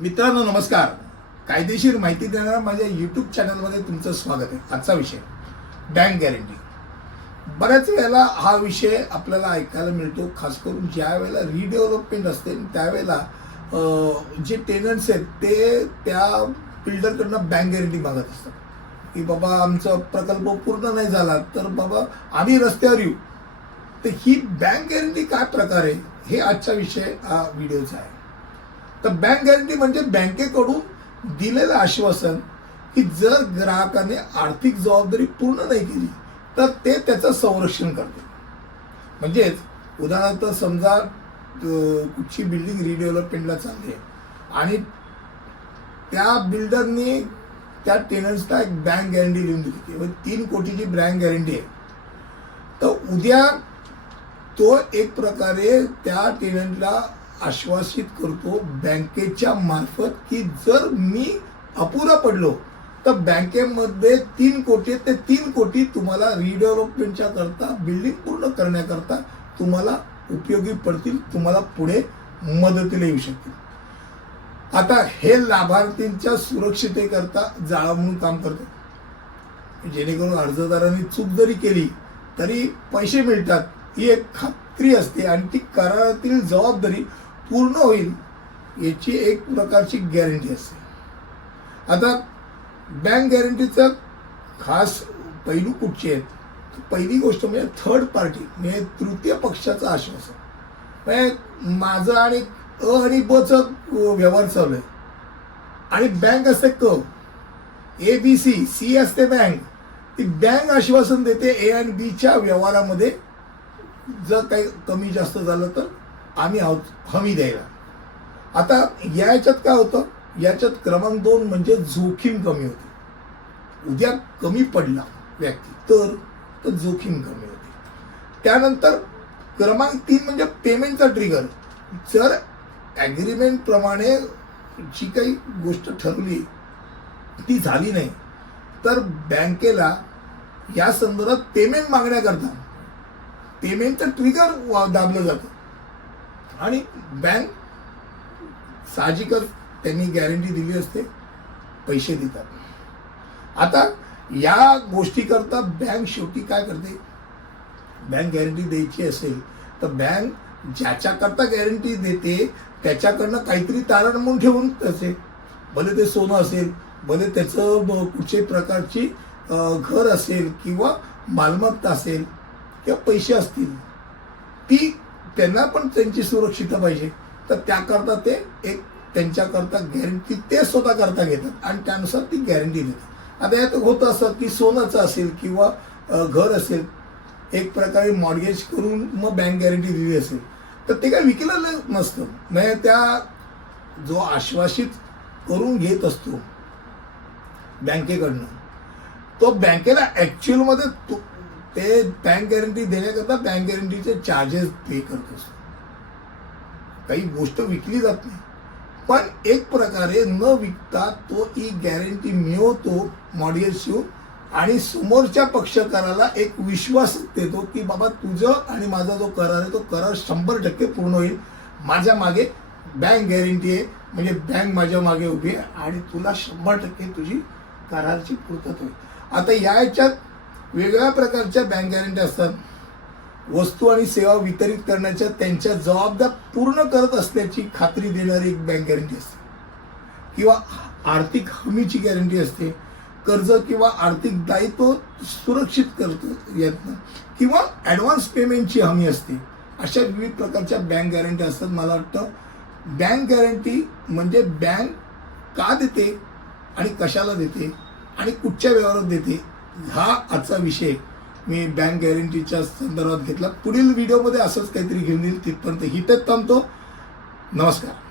मित्रांनो नमस्कार. कायदेशीर माहिती देणाऱ्या माझ्या युट्यूब चॅनलमध्ये तुमचं स्वागत आहे. आजचा विषय बँक गॅरंटी बऱ्याच वेळेला हा विषय आपल्याला ऐकायला मिळतो खास करून ज्या वेळेला रिडेव्हलपमेंट असते त्यावेळेला जे टेनंट्स आहेत ते त्या बिल्डरकडनं बँक गॅरंटी मागत असतात. की बाबा आमचा प्रकल्प पूर्ण नाही झाला तर बाबा आम्ही रस्त्यावर येऊ. तर ही बँक गॅरंटी काय प्रकार आहे हे आजचा विषय हा व्हिडिओचा आहे. तर बँक गॅरंटी म्हणजे बँकेकडून दिलेलं आश्वासन की जर ग्राहकाने आर्थिक जबाबदारी पूर्ण नाही केली तर ते त्याचं संरक्षण करते. म्हणजेच उदाहरणार्थ समजा कुठची बिल्डिंग रिडेव्हलपमेंटला चालली आहे आणि त्या बिल्डरनी त्या टेनंट्सला एक बँक गॅरंटी लिहून दिली की तीन कोटीची बँक गॅरंटी आहे. तर उद्या तो एक प्रकारे त्या टेनंटला आश्वासित करतो बँकेच्या मार्फत की जर मी अपुरा पडलो तर बँकेमध्ये तीन कोटी ते तीन कोटी तुम्हाला रिडेव्हलपमेंटच्या करता बिल्डिंग पूर्ण करण्याकरता तुम्हाला उपयोगी पडतील तुम्हाला पुढे मदतीला येऊ शकतील. आता हे लाभार्थींच्या सुरक्षितेकरता जाळा म्हणून काम करतं. जेणेकरून अर्जदारांनी चूक जरी केली तरी पैसे मिळतात ही एक खात्री असते आणि ती करारातील जबाबदारी पूर्ण होईल याची एक प्रकारची गॅरंटी असते. आता बँक गॅरंटीचं खास पैलू कुठचे आहेत? पहिली गोष्ट म्हणजे थर्ड पार्टी म्हणजे तृतीय पक्षाचं आश्वासन. म्हणजे माझं आणि अ आणि बचं व्यवहार चालू आहे. आणि बँक असते क ए बी सी सी असते बँक ती बँक आश्वासन देते ए आणि बीच्या व्यवहारामध्ये जर काही कमी जास्त झालं तर. आम्ही आहोत हमी द्यायला. आता या याच्यात काय होतं? याच्यात क्रमांक दोन म्हणजे जोखीम कमी होती. उद्या कमी पडला व्यक्ती तर तर जोखीम कमी होती. त्यानंतर क्रमांक तीन म्हणजे पेमेंटचा ट्रिगर जर ॲग्रीमेंट प्रमाणे जी काही गोष्ट ठरली ती झाली नाही तर बँकेला या संदर्भात पेमेंट मागण्याकरता पेमेंटचं ट्रिगर दाबलं जातं. आणि बँक साहजिकच त्यांनी गॅरंटी दिली असते पैसे देतात. आता या गोष्टीकरता बँक शेवटी काय करते? बँक गॅरंटी द्यायची असेल तर बँक ज्याच्याकरता गॅरंटी देते त्याच्याकडनं काहीतरी तारण म्हणून ठेवून त्याचे भले ते सोनं असेल भले त्याचं ब- कुठच्याही प्रकारची घर असेल किंवा मालमत्ता असेल किंवा पैसे असतील ती त्यांना पण त्यांची सुरक्षितता पाहिजे. तर त्याकरता ते एक त्यांच्याकरता गॅरंटी ते स्वतः करता घेतात आणि त्यानुसार ती गॅरंटी देतात. आता यात होतं असं की सोन्याचं असेल किंवा घर असेल एक प्रकारे मॉडगेज करून मग बँक गॅरंटी दिली असेल तर ते काय विकलेलं नसतं. म्हणजे त्या जो आश्वासित करून घेत असतो बँकेकडनं तो बँकेला ॲक्च्युअलमध्ये ते बँक गॅरंटी देण्याकरता बँक गॅरंटीचे चार्जेस पे करत असतो. काही गोष्ट विकली जात नाही. पण एक प्रकारे न विकता तो ही गॅरंटी मिळवतो मॉडियल शिव आणि समोरच्या पक्षकाराला एक विश्वास देतो की बाबा तुझं आणि माझा जो करार आहे तो करार शंभर टक्के पूर्ण होईल. माझ्या मागे बँक गॅरंटी आहे म्हणजे बँक माझ्या मागे उभी आहे आणि तुला शंभर टक्के तुझी करारची पूर्तता होईल. आता या याच्यात वेगळ्या प्रकारच्या बँक गॅरंटी असतात. वस्तू आणि सेवा वितरित करण्याच्या त्यांच्या जबाबदार पूर्ण करत असल्याची खात्री देणारी एक बँक गॅरंटी असते. किंवा आर्थिक हमीची गॅरंटी असते. कर्ज किंवा आर्थिक दायित्व सुरक्षित करतो यातनं. किंवा ॲडव्हान्स पेमेंटची हमी असते. अशा विविध प्रकारच्या बँक गॅरंटी असतात मला वाटतं. बँक गॅरंटी म्हणजे बँक का देते आणि कशाला देते आणि कुठच्या व्यवहारात देते हा आजचा विषय मी बँक गॅरंटीच्या संदर्भात घेतला. पुढील व्हिडिओमध्ये असंच काहीतरी घेऊन येईल तिथपर्यंत हितच थांबतो. नमस्कार.